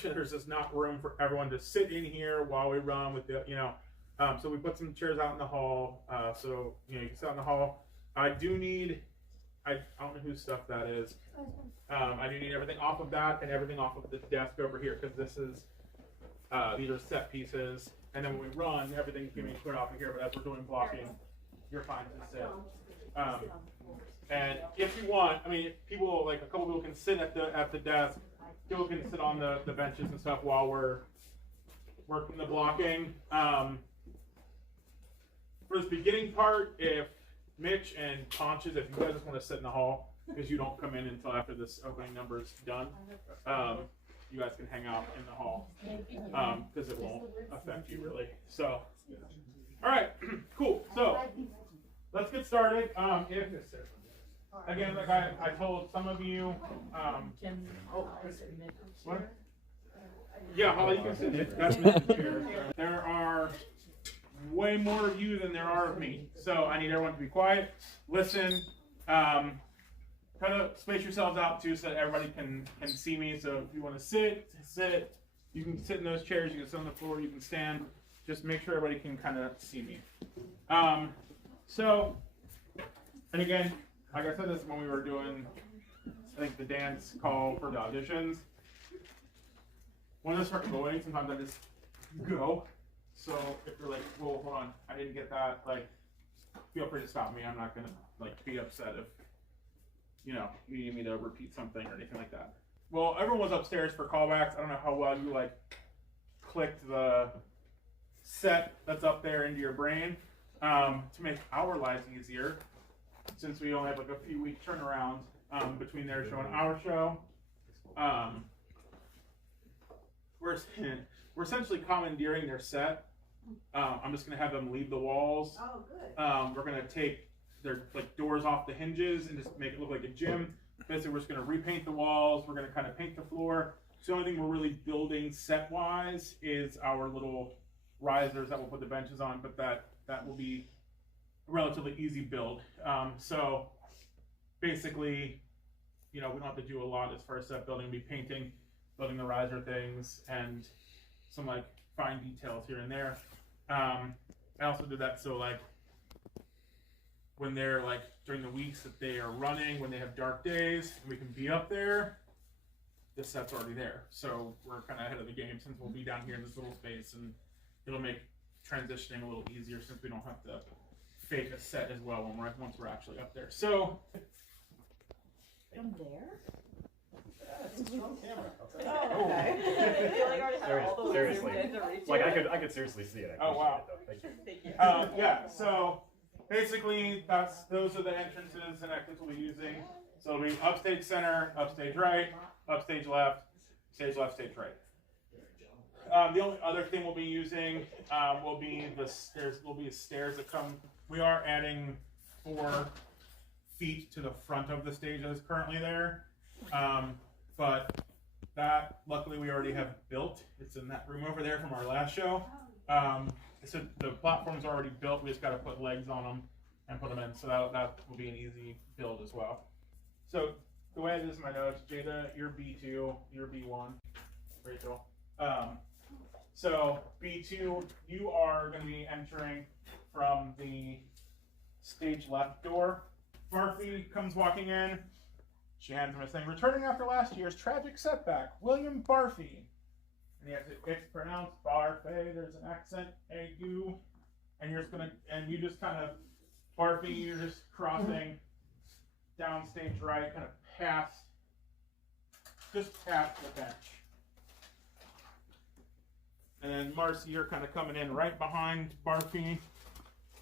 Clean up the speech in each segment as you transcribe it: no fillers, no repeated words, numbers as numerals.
unfortunately, there's just not room for everyone to sit in here while we run with the, so we put some chairs out in the hall. So, you can sit out in the hall. I do need, I don't know whose stuff that is. I do need everything off of that and everything off of this desk over here, because this is, these are set pieces. And then when we run, everything's going to be cleared off of here, but as we're doing blocking, you're fine to sit. And if you want, I mean, people, like a couple people can sit at the desk, people can sit on the benches and stuff while we're working the blocking. For this beginning part, if Mitch and Ponches, if you guys just want to sit in the hall, because you don't come in until after this opening number's done, you guys can hang out in the hall, because it won't affect you really. So, all right, cool. So let's get started. Again, like I told some of you, what? Yeah, Holly, you can sit. That's Mitch's chair. There are way more of you than there are of me, so I need everyone to be quiet, listen, try to space yourselves out too, so that everybody can see me. So if you want to sit. You can sit in those chairs. You can sit on the floor. You can stand. Just make sure everybody can kind of see me. So, and again, like I said this when we were doing, I think, the dance call for the auditions. When I start going, sometimes I just go. So if you're like, whoa, hold on, I didn't get that, like, feel free to stop me. I'm not gonna like be upset if, you need me to repeat something or anything like that. Well, everyone was upstairs for callbacks. I don't know how well you like clicked the set that's up there into your brain to make our lives easier, since we only have like a few week turnaround between their show and our show. We're essentially commandeering their set. I'm just gonna have them leave the walls. Oh, good. We're gonna take their like doors off the hinges and just make it look like a gym. Basically, we're just gonna repaint the walls. We're gonna kind of paint the floor. So the only thing we're really building set-wise is our little risers that we'll put the benches on, but that will be a relatively easy build. So basically, we don't have to do a lot as far as set building. We'll be building the riser things, and some like fine details here and there. I also did that so like when they're like during the weeks that they are running, when they have dark days, and we can be up there, the set's already there. So we're kind of ahead of the game, since we'll be down here in this little space, and it'll make transitioning a little easier since we don't have to fake a set as well once we're actually up there. So From there? It's a strong camera. Oh, okay. I feel like I already had all the way Seriously. zoomed in to reach Like it. I could seriously see it. I Oh, wow. appreciate it, though. Thank you. Thank you. yeah, so basically those are the entrances and exits we'll be using. So it'll be upstage center, upstage right, upstage left, stage left, stage right. The only other thing we'll be using will be the stairs. Will be stairs that come. We are adding 4 feet to the front of the stage that is currently there, but that luckily we already have built. It's in that room over there from our last show. So the platform's already built. We just got to put legs on them and put them in. So that will be an easy build as well. So the way I did this in my notes, Jada, you're B2, you're B1, Rachel. So B2, you are going to be entering from the stage left door. Barfi comes walking in. She hands him a thing. Returning after last year's tragic setback, William Barfi. And it's pronounced Barfi. There's an accent, aigu, and you just kind of Barfi. You're just crossing down stage right, kind of past the bench. And then Marcy, you're kind of coming in right behind Barfi.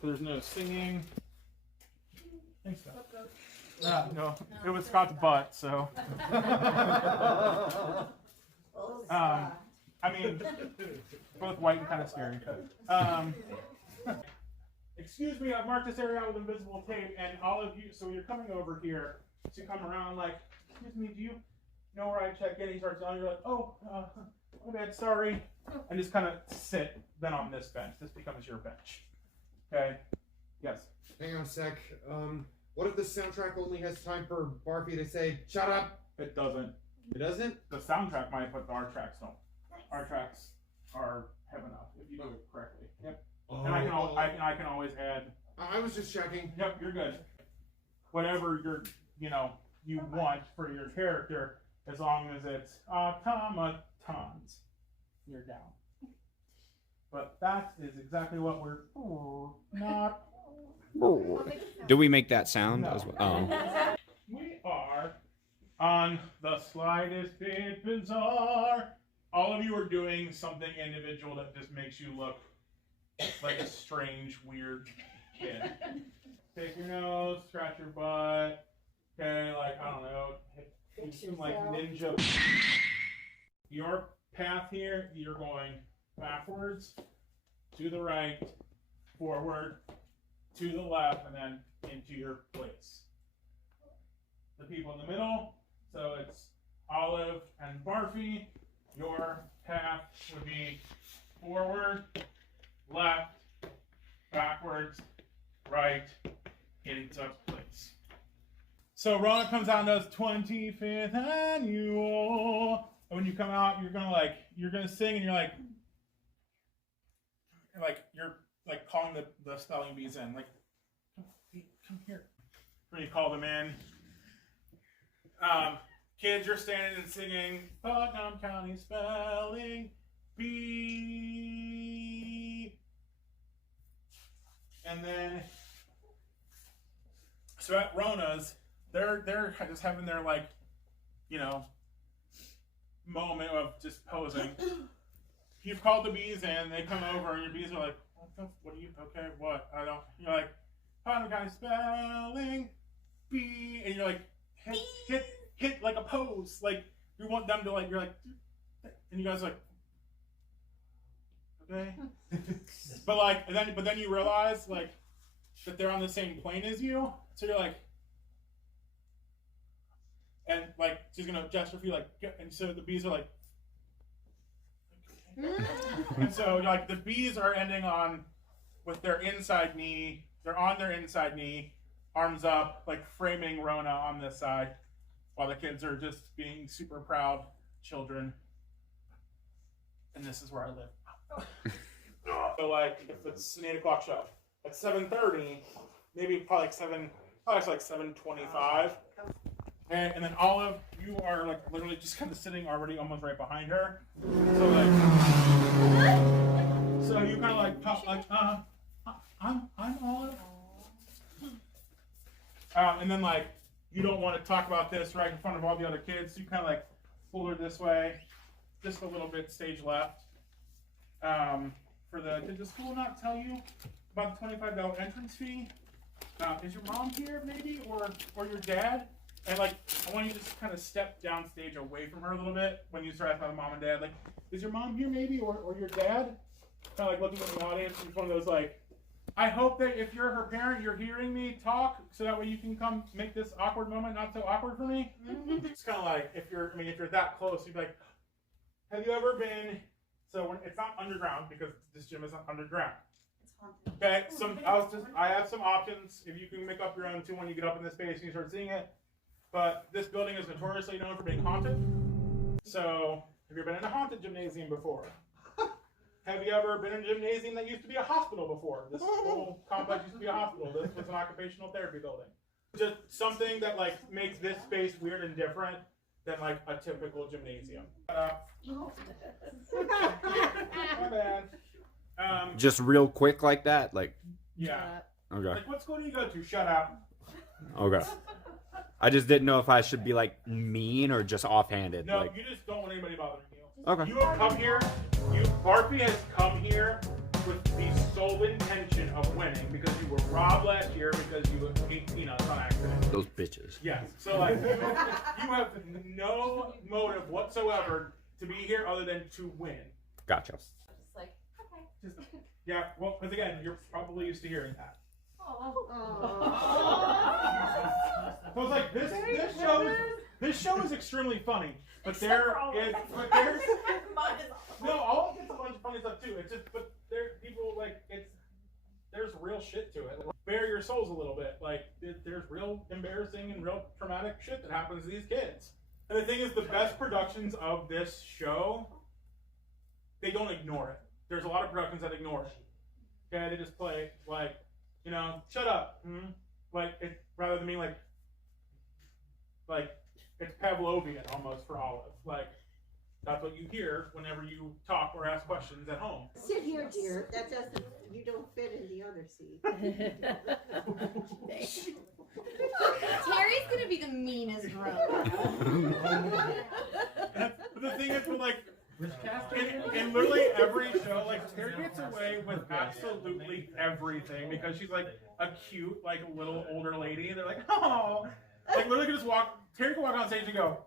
There's no singing. Thanks, Scott. No, it was Scott's butt, so. I mean, both white and kind of scary. Excuse me, I've marked this area out with invisible tape, and all of you, so you're coming over here to come around like, excuse me, do you know where I check in? He starts telling you, like, oh, my bad, sorry. And just kind of sit then on this bench. This becomes your bench. Okay? Yes? Hang on a sec. What if the soundtrack only has time for Barfi to say, shut up? It doesn't. It doesn't? The soundtrack might, but our tracks don't. our tracks have enough if you do it correctly. Yep. Oh, And I can always add. I was just checking. Yep, you're good. Whatever you want for your character, as long as it's automatons, you're down. But that is exactly what we're not. Do we make that sound No. as well? Oh. We are on the slightest bit bizarre. All of you are doing something individual that just makes you look like a strange, weird kid. Take your nose, scratch your butt. Okay, like, I don't know, do some like ninja. Your path here, you're going backwards, to the right, forward, to the left, and then into your place. The people in the middle, so it's Olive and Barfy. Your path would be forward, left, backwards, right, into place. So Rona comes out and does 25th annual. And when you come out, you're gonna sing, and you're calling the spelling bees in, like, come here. When you call them in. Kids, you're standing and singing Putnam County spelling bee. And then, so at Rona's, they're just having their moment of just posing. You've called the bees in, they come over, and your bees are like, what are you, okay, what? I don't, you're like, Putnam County spelling bee, and you're like, hit like a pose, like, you want them to you're like, and you guys are like, okay. but then you realize, that they're on the same plane as you, so you're like, and she's gonna gesture for you, and so the bees are like, okay. And so the bees are ending with their inside knee, they're on their inside knee, arms up, framing Rona on this side, while the kids are just being super proud children. And this is where I live. So if it's an 8 o'clock show, at 7:30, maybe probably 7:25. And then Olive, you are literally just kind of sitting already almost right behind her. So you kind of pop I'm Olive. And then you don't want to talk about this right in front of all the other kids. So you kind of pull her this way, just a little bit stage left. Did the school not tell you about the $25 entrance fee? Is your mom here maybe, or your dad? And I want you to just kind of step downstage away from her a little bit when you start asking about mom and dad. Is your mom here maybe, or your dad? Kind of looking at the audience. It's one of those I hope that if you're her parent, you're hearing me talk, so that way you can come make this awkward moment not so awkward for me. It's kind of if you're that close, you'd be like, have you ever been? So it's not underground because this gym isn't underground. Okay, I have some options if you can make up your own too when you get up in this space and you start seeing it. But this building is notoriously known for being haunted. So have you been in a haunted gymnasium before? Have you ever been in a gymnasium that used to be a hospital before? This whole complex used to be a hospital. This was an occupational therapy building. Just something that makes this space weird and different than a typical gymnasium. My bad. Just real quick like that? Yeah. Okay. What school do you go to? Shut up. Okay. I just didn't know if I should be mean or just offhanded. No, you just don't want anybody bothering you. Okay. You have come here, Barfy has come here with the sole intention of winning because you were robbed last year because you ate peanuts on accident. Those bitches. Yes. So you have no motive whatsoever to be here other than to win. Gotcha. Yeah, well, because again, you're probably used to hearing that. So it's this show is extremely funny, but there's all gets a bunch of funny stuff too. It's just, but people there's real shit to it. Bare your souls a little bit. There's real embarrassing and real traumatic shit that happens to these kids. And the thing is, the best productions of this show they don't ignore it. There's a lot of productions that ignore it. Okay, they just play like, you know, shut up. Like it rather than being like it's Pavlovian almost for Olive. Like that's what you hear whenever you talk or ask questions at home. Sit here, dear. That doesn't. You don't fit in the other seat. Terry's gonna be the meanest bro. But the thing is, with like, in literally every show, like Terry gets away with absolutely everything because she's like a cute, like little older lady, and they're like, oh, like literally can just walk. Terry can walk on stage and go.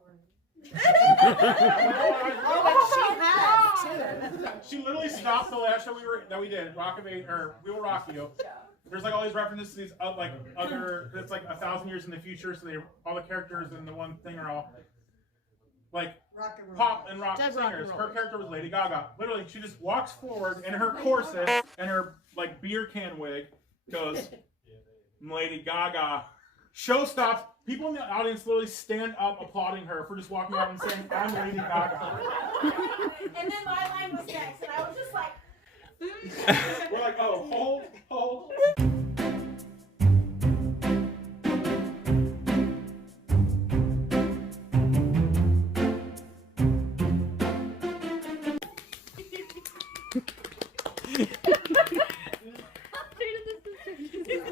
She literally stopped the last show we did, Rock of Age, or We Will Rock You. There's like all these references to these like other. It's like 1,000 years in the future, so all the characters in the one thing are all like pop and rock singers. Her character was Lady Gaga. Literally, she just walks forward in her corset and her like beer can wig, goes, Lady Gaga. Show stops. People in the audience literally stand up applauding her for just walking out and saying, I'm Lady Gaga. And then my line was next, and I was just like, We're like, oh, hold.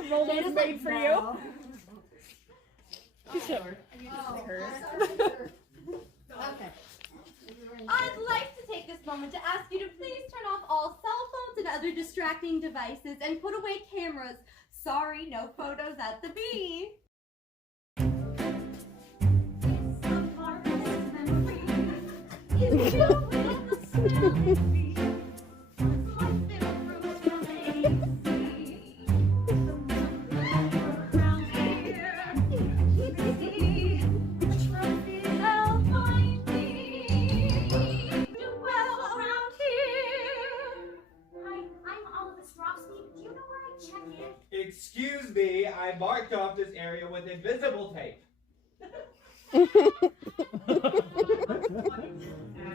Jada's made for you. okay. I'd like to take this moment to ask you to please turn off all cell phones and other distracting devices and put away cameras. Sorry, no photos at the bee. It's a marvelous memory. It's so in the smelling bee. Excuse me, I marked off this area with invisible tape. And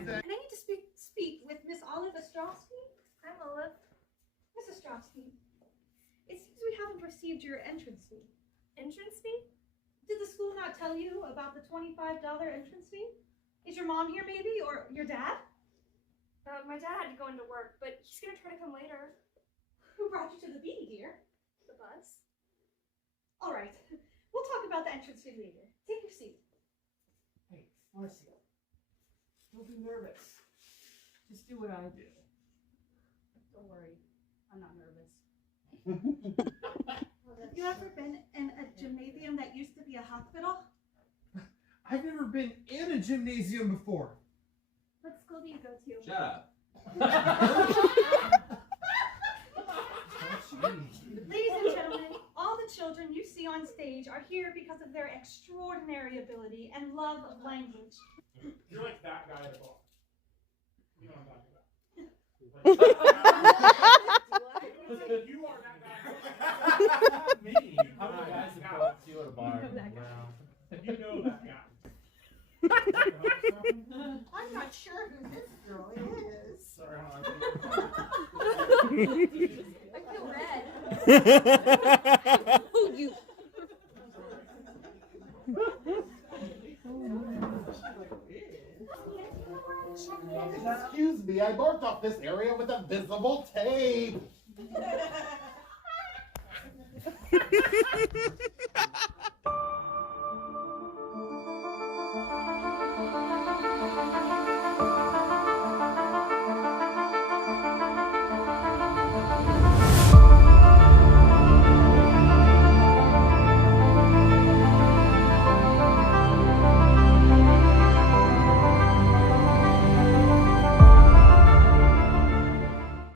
I need to speak with Miss Olive Ostrowski. I'm Olive. Miss Ostrowski, it seems we haven't received your entrance fee. Entrance fee? Did the school not tell you about the $25 entrance fee? Is your mom here maybe, or your dad? My dad had to go into work, but he's gonna try to come later. Who brought you to the bee, dear? The bus? All right, we'll talk about the entrance fee later. Take your seat. Hey, Marcia, don't be nervous. Just do what I do. Don't worry, I'm not nervous. Have you ever been in a gymnasium that used to be a hospital? I've never been in a gymnasium before. What school do you go to? Shut up. Ladies and gentlemen, all the children you see on stage are here because of their extraordinary ability and love of language. You're like that guy at the bar. You know what I'm talking about. You are that guy. Me. How many guys have called you at a bar? You know that guy. I'm not sure who this girl is. Sorry, I feel red. Oh, you. Excuse me, I marked off this area with invisible tape.